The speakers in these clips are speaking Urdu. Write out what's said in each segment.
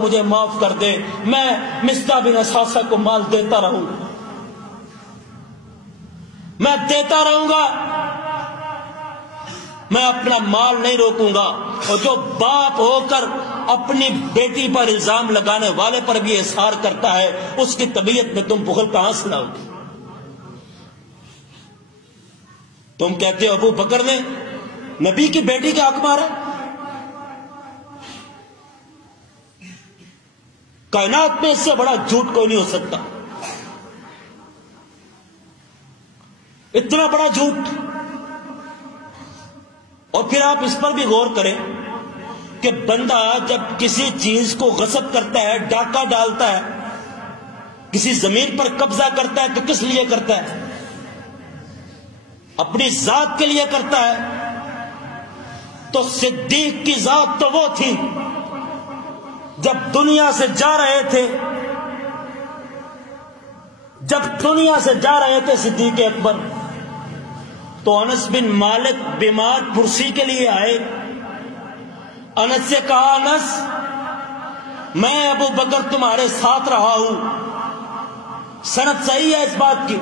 مجھے معاف کر دے، میں مصطح بن اساسہ کو مال دیتا رہوں گا، میں دیتا رہوں گا، میں اپنا مال نہیں روکوں گا۔ اور جو باپ ہو کر اپنی بیٹی پر الزام لگانے والے پر بھی اظہار کرتا ہے، اس کی طبیعت میں تم بخل کہاں سے لاؤ گے؟ تم کہتے ہو ابو بکر نے نبی کی بیٹی کا حق مارا؟ کائنات میں اس سے بڑا جھوٹ کوئی نہیں ہو سکتا، اتنا بڑا جھوٹ۔ اور پھر آپ اس پر بھی غور کریں کہ بندہ جب کسی چیز کو غصب کرتا ہے، ڈاکہ ڈالتا ہے، کسی زمین پر قبضہ کرتا ہے تو کس لیے کرتا ہے؟ اپنی ذات کے لیے کرتا ہے۔ تو صدیق کی ذات تو وہ تھی جب دنیا سے جا رہے تھے، صدیق اکبر تو انس بن مالک بیمار پرسی کے لیے آئے۔ انس سے کہا، انس میں ابو بکر تمہارے ساتھ رہا ہوں، سند صحیح ہے اس بات کی،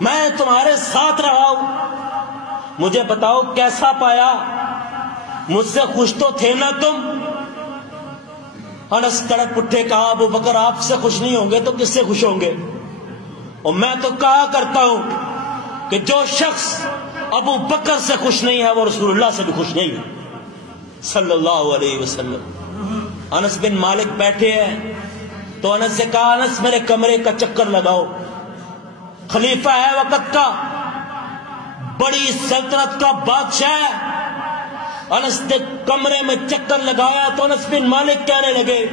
میں تمہارے ساتھ رہا ہوں، مجھے بتاؤ کیسا پایا؟ مجھ سے خوش تو تھے نا تم؟ انس تڑپ اٹھے، کہا ابو بکر آپ سے خوش نہیں ہوں گے تو کس سے خوش ہوں گے؟ اور میں تو کہا کرتا ہوں کہ جو شخص ابو بکر سے خوش نہیں ہے وہ رسول اللہ سے بھی خوش نہیں ہے صلی اللہ علیہ وسلم۔ انس بن مالک بیٹھے ہیں تو انس سے کہا، انس میرے کمرے کا چکر لگاؤ، خلیفہ ہے وقت کا، بڑی سلطنت کا بادشاہ ہے۔ انس نے کمرے میں چکر لگایا تو انس بن مالک کہنے لگے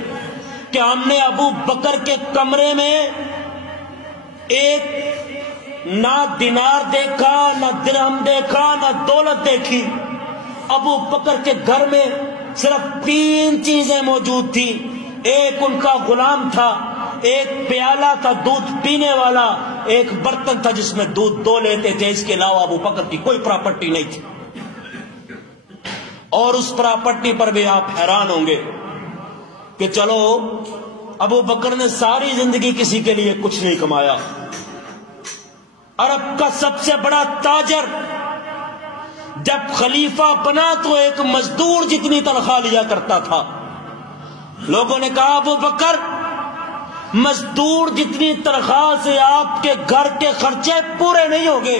کہ ہم نے ابو بکر کے کمرے میں ایک نہ دینار دیکھا، نہ درہم دیکھا، نہ دولت دیکھی۔ ابو بکر کے گھر میں صرف 3 چیزیں موجود تھی، ایک ان کا غلام تھا، ایک پیالہ تھا دودھ پینے والا، ایک برتن تھا جس میں دودھ دو لیتے تھے، اس کے علاوہ ابو بکر کی کوئی پراپرٹی نہیں تھی۔ اور اس پراپرٹی پر بھی آپ حیران ہوں گے کہ چلو ابو بکر نے ساری زندگی کسی کے لیے کچھ نہیں کمایا، عرب کا سب سے بڑا تاجر جب خلیفہ بنا تو ایک مزدور جتنی تنخواہ لیا کرتا تھا۔ لوگوں نے کہا ابو بکر مزدور جتنی تنخواہ سے آپ کے گھر کے خرچے پورے نہیں ہوں گے۔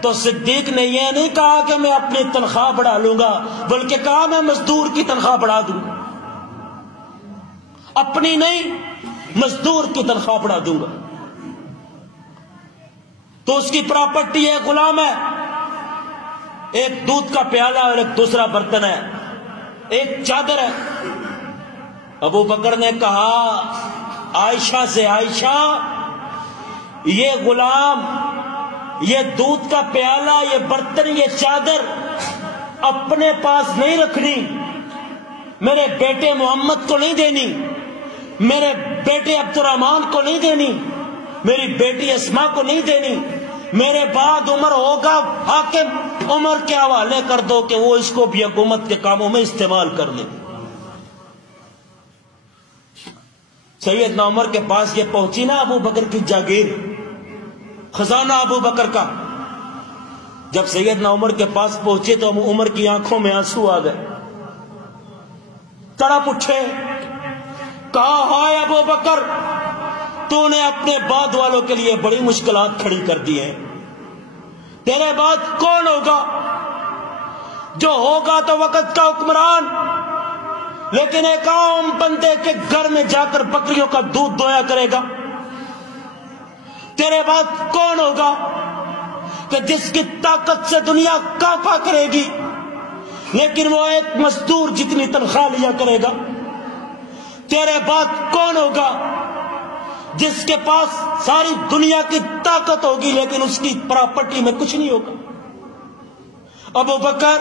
تو صدیق نے یہ نہیں کہا کہ میں اپنی تنخواہ بڑھا لوں گا، بلکہ کہا میں مزدور کی تنخواہ بڑھا دوں گا، اپنی نہیں مزدور کی تنخواہ بڑھا دوں گا۔ تو اس کی پراپرٹی ہے، غلام ہے، ایک دودھ کا پیالہ اور ایک دوسرا برتن ہے، ایک چادر ہے۔ ابو بکر نے کہا عائشہ سے، عائشہ یہ غلام، یہ دودھ کا پیالہ، یہ برتن، یہ چادر اپنے پاس نہیں رکھنی، میرے بیٹے محمد کو نہیں دینی، میرے بیٹے عبد الرحمن کو نہیں دینی، میری بیٹی اسما کو نہیں دینی، میرے بعد عمر ہوگا حاکم، عمر کے حوالے کر دو کہ وہ اس کو بھی حکومت کے کاموں میں استعمال کر لیں۔ سیدنا عمر کے پاس یہ پہنچی نا ابو بکر کی جاگیر، خزانہ ابو بکر کا۔ جب سیدنا عمر کے پاس پہنچے تو عمر کی آنکھوں میں آنسو آ گئے، تڑپ اٹھے، کہا ہائے ابو بکر تو نے اپنے بعد والوں کے لیے بڑی مشکلات کھڑی کر دی ہیں، تیرے بعد کون ہوگا؟ جو ہوگا تو وقت کا حکمران، لیکن ایک عام بندے کے گھر میں جا کر بکریوں کا دودھ دویا کرے گا۔ تیرے بعد کون ہوگا کہ جس کی طاقت سے دنیا کانپا کرے گی، لیکن وہ ایک مزدور جتنی تنخواہ لیا کرے گا؟ تیرے بعد کون ہوگا جس کے پاس ساری دنیا کی طاقت ہوگی لیکن اس کی پراپرٹی میں کچھ نہیں ہوگا؟ ابو بکر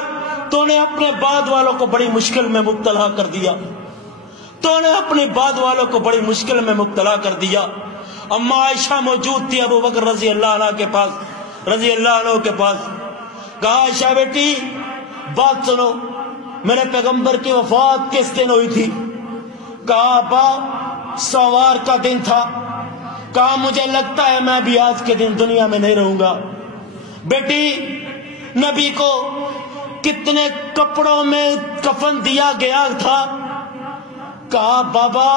تو نے اپنے بعد والوں کو بڑی مشکل میں مبتلا کر دیا، تو نے اپنے بعد والوں کو بڑی مشکل میں مبتلا کر دیا۔ اما عائشہ موجود تھی ابو بکر رضی اللہ عنہ کے پاس، کہا عائشہ بیٹی بات سنو، میرے پیغمبر کی وفات کس دن ہوئی تھی؟ کہا ابا سوار کا دن تھا، کہا مجھے لگتا ہے میں بھی آج کے دن دنیا میں نہیں رہوں گا۔ بیٹی نبی کو کتنے کپڑوں میں کفن دیا گیا تھا؟ کہا بابا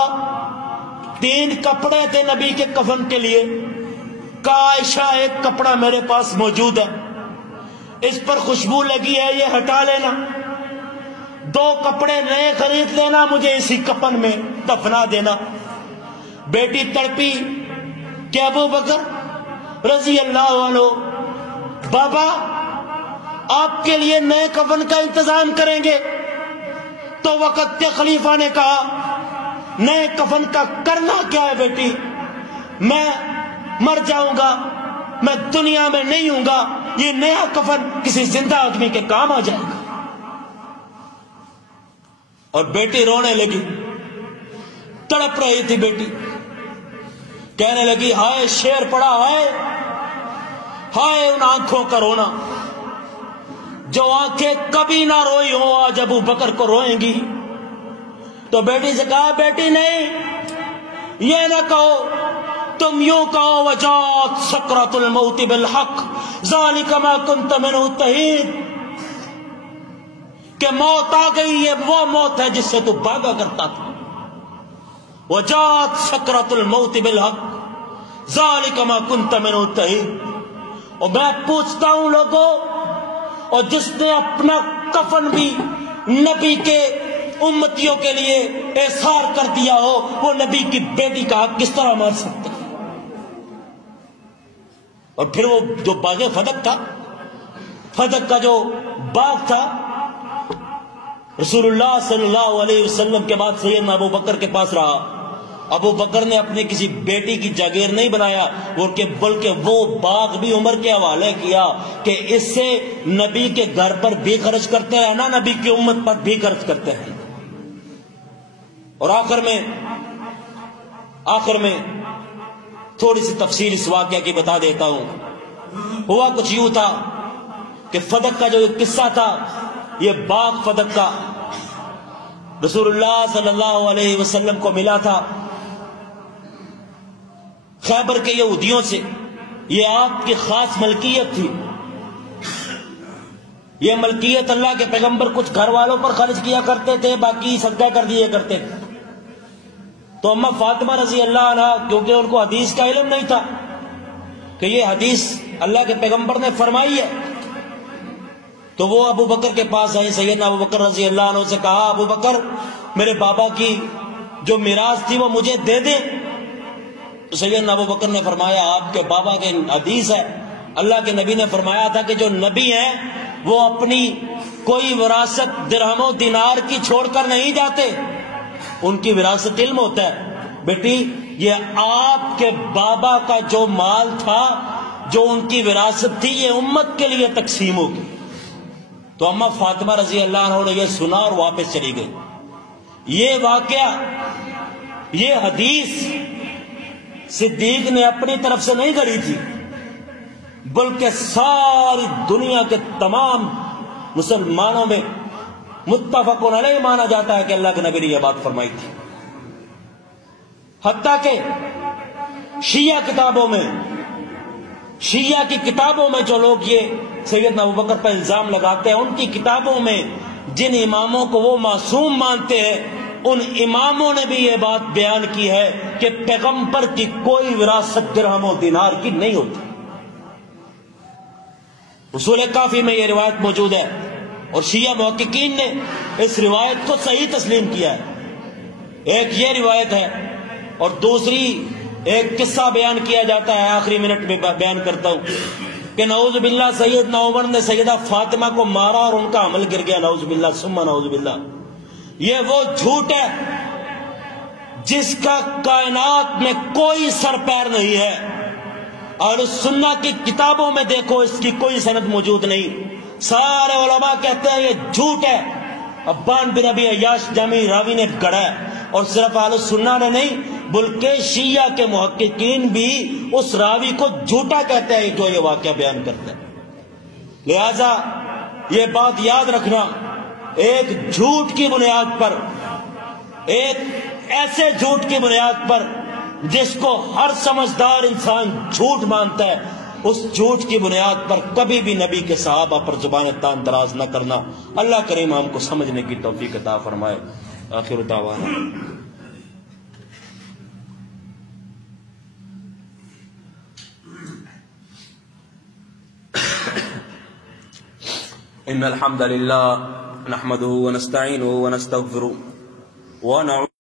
3 کپڑے تھے نبی کے کفن کے لیے۔ کہا عائشہ ایک کپڑا میرے پاس موجود ہے، اس پر خوشبو لگی ہے، یہ ہٹا لینا، 2 کپڑے نئے خرید لینا، مجھے اسی کفن میں دفنا دینا۔ بیٹی تڑپی کہ ابو بکر رضی اللہ عنہ بابا آپ کے لیے نئے کفن کا انتظام کریں گے؟ تو وقت کے خلیفہ نے کہا نئے کفن کا کرنا کیا ہے بیٹی، میں مر جاؤں گا، میں دنیا میں نہیں ہوں گا، یہ نیا کفن کسی زندہ آدمی کے کام آ جائے گا۔ اور بیٹی رونے لگی، تڑپ رہی تھی بیٹی، کہنے لگی ہائے شیر پڑا، ہائے ان آنکھوں کا رونا جو آنکھیں کبھی نہ روئی ہوں آج ابو بکر کو روئیں گی۔ تو بیٹی سے کہا بیٹی نہیں، یہ نہ کہو، تم یوں کہو وجات سکرات الموت بالحق ذالک ما کنت منہ تحید، کہ موت آ گئی، یہ وہ موت ہے جس سے تو بھاگا کرتا تھا۔ وجات سکرات الموت بالحق ذالک ما کنت منہ تحید۔ اور میں پوچھتا ہوں لوگوں، اور جس نے اپنا کفن بھی نبی کے امتیوں کے لیے احسار کر دیا ہو، وہ نبی کی بیٹی کا حق کس طرح مار سکتا ہے؟ اور پھر وہ جو باغ فدق تھا، فدق کا جو باغ تھا، رسول اللہ صلی اللہ علیہ وسلم کے بعد سیدنا ابو بکر کے پاس رہا۔ ابو بکر نے اپنی کسی بیٹی کی جاگیر نہیں بنایا، بلکہ وہ باغ بھی عمر کے حوالے کیا کہ اس سے نبی کے گھر پر بھی خرچ کرتے ہیں نا، نبی کی امت پر بھی خرچ کرتے ہیں۔ اور آخر میں تھوڑی سی تفصیل اس واقعہ کی بتا دیتا ہوں۔ ہوا کچھ یوں تھا کہ فدق کا جو قصہ تھا، یہ باغ فدق کا رسول اللہ صلی اللہ علیہ وسلم کو ملا تھا خیبر کے یہودیوں سے۔ یہ آپ کی خاص ملکیت تھی، یہ ملکیت اللہ کے پیغمبر کچھ گھر والوں پر خرچ کیا کرتے تھے، باقی صدقہ کر دیا کرتے تھے۔ تو اما فاطمہ رضی اللہ عنہ، کیونکہ ان کو حدیث کا علم نہیں تھا کہ یہ حدیث اللہ کے پیغمبر نے فرمائی ہے، تو وہ ابو بکر کے پاس آئی، سیدنا ابو بکر رضی اللہ عنہ سے کہا ابو بکر میرے بابا کی جو میراث تھی وہ مجھے دے دیں۔ تو سیدنا ابو بکر نے فرمایا آپ کے بابا کے حدیث ہے، اللہ کے نبی نے فرمایا تھا کہ جو نبی ہیں وہ اپنی کوئی وراثت درہم و دینار کی چھوڑ کر نہیں جاتے، ان کی وراثت علم ہوتا ہے۔ بیٹی یہ آپ کے بابا کا جو مال تھا، جو ان کی وراثت تھی، یہ امت کے لیے تقسیم ہوگی۔ تو اما فاطمہ رضی اللہ عنہ نے یہ سنا اور واپس چلی گئی۔ یہ واقعہ، یہ حدیث صدیق نے اپنی طرف سے نہیں گھڑی تھی، بلکہ ساری دنیا کے تمام مسلمانوں میں متفق علیہ مانا جاتا ہے کہ اللہ کے نبی نے یہ بات فرمائی تھی۔ حتیٰ کہ شیعہ کی کتابوں میں جو لوگ یہ سیدنا ابو بکر پر الزام لگاتے ہیں، ان کی کتابوں میں جن اماموں کو وہ معصوم مانتے ہیں، ان اماموں نے بھی یہ بات بیان کی ہے کہ پیغمبر کی کوئی وراثت درہم و دینار کی نہیں ہوتی۔ اصول کافی میں یہ روایت موجود ہے، اور شیعہ محققین نے اس روایت کو صحیح تسلیم کیا ہے۔ ایک یہ روایت ہے، اور دوسری ایک قصہ بیان کیا جاتا ہے، آخری منٹ میں بیان کرتا ہوں، کہ نعوذ باللہ سیدنا عمر نے سیدہ فاطمہ کو مارا اور ان کا عمل گر گیا، نعوذ باللہ ثم نعوذ باللہ۔ یہ وہ جھوٹ ہے جس کا کائنات میں کوئی سر پیر نہیں ہے، اور سنہ کی کتابوں میں دیکھو اس کی کوئی سند موجود نہیں۔ سارے علماء کہتے ہیں یہ جھوٹ ہے، ابان بن ابی عیاش جامی راوی نے گڑھا ہے، اور صرف اہل سنہ نے نہیں بلکہ شیعہ کے محققین بھی اس راوی کو جھوٹا کہتے ہیں جو یہ واقعہ بیان کرتا ہے۔ لہذا یہ بات یاد رکھنا، ایک جھوٹ کی بنیاد پر ایک ایسے جھوٹ کی بنیاد پر جس کو ہر سمجھدار انسان جھوٹ مانتا ہے، اس جھوٹ کی بنیاد پر کبھی بھی نبی کے صحابہ پر زبان تان دراز نہ کرنا۔ اللہ کریم ہم کو سمجھنے کی توفیق عطا فرمائے۔ آخر دعوانا ان الحمد للہ نحمده ونستعینه ونستغفره ونعوذ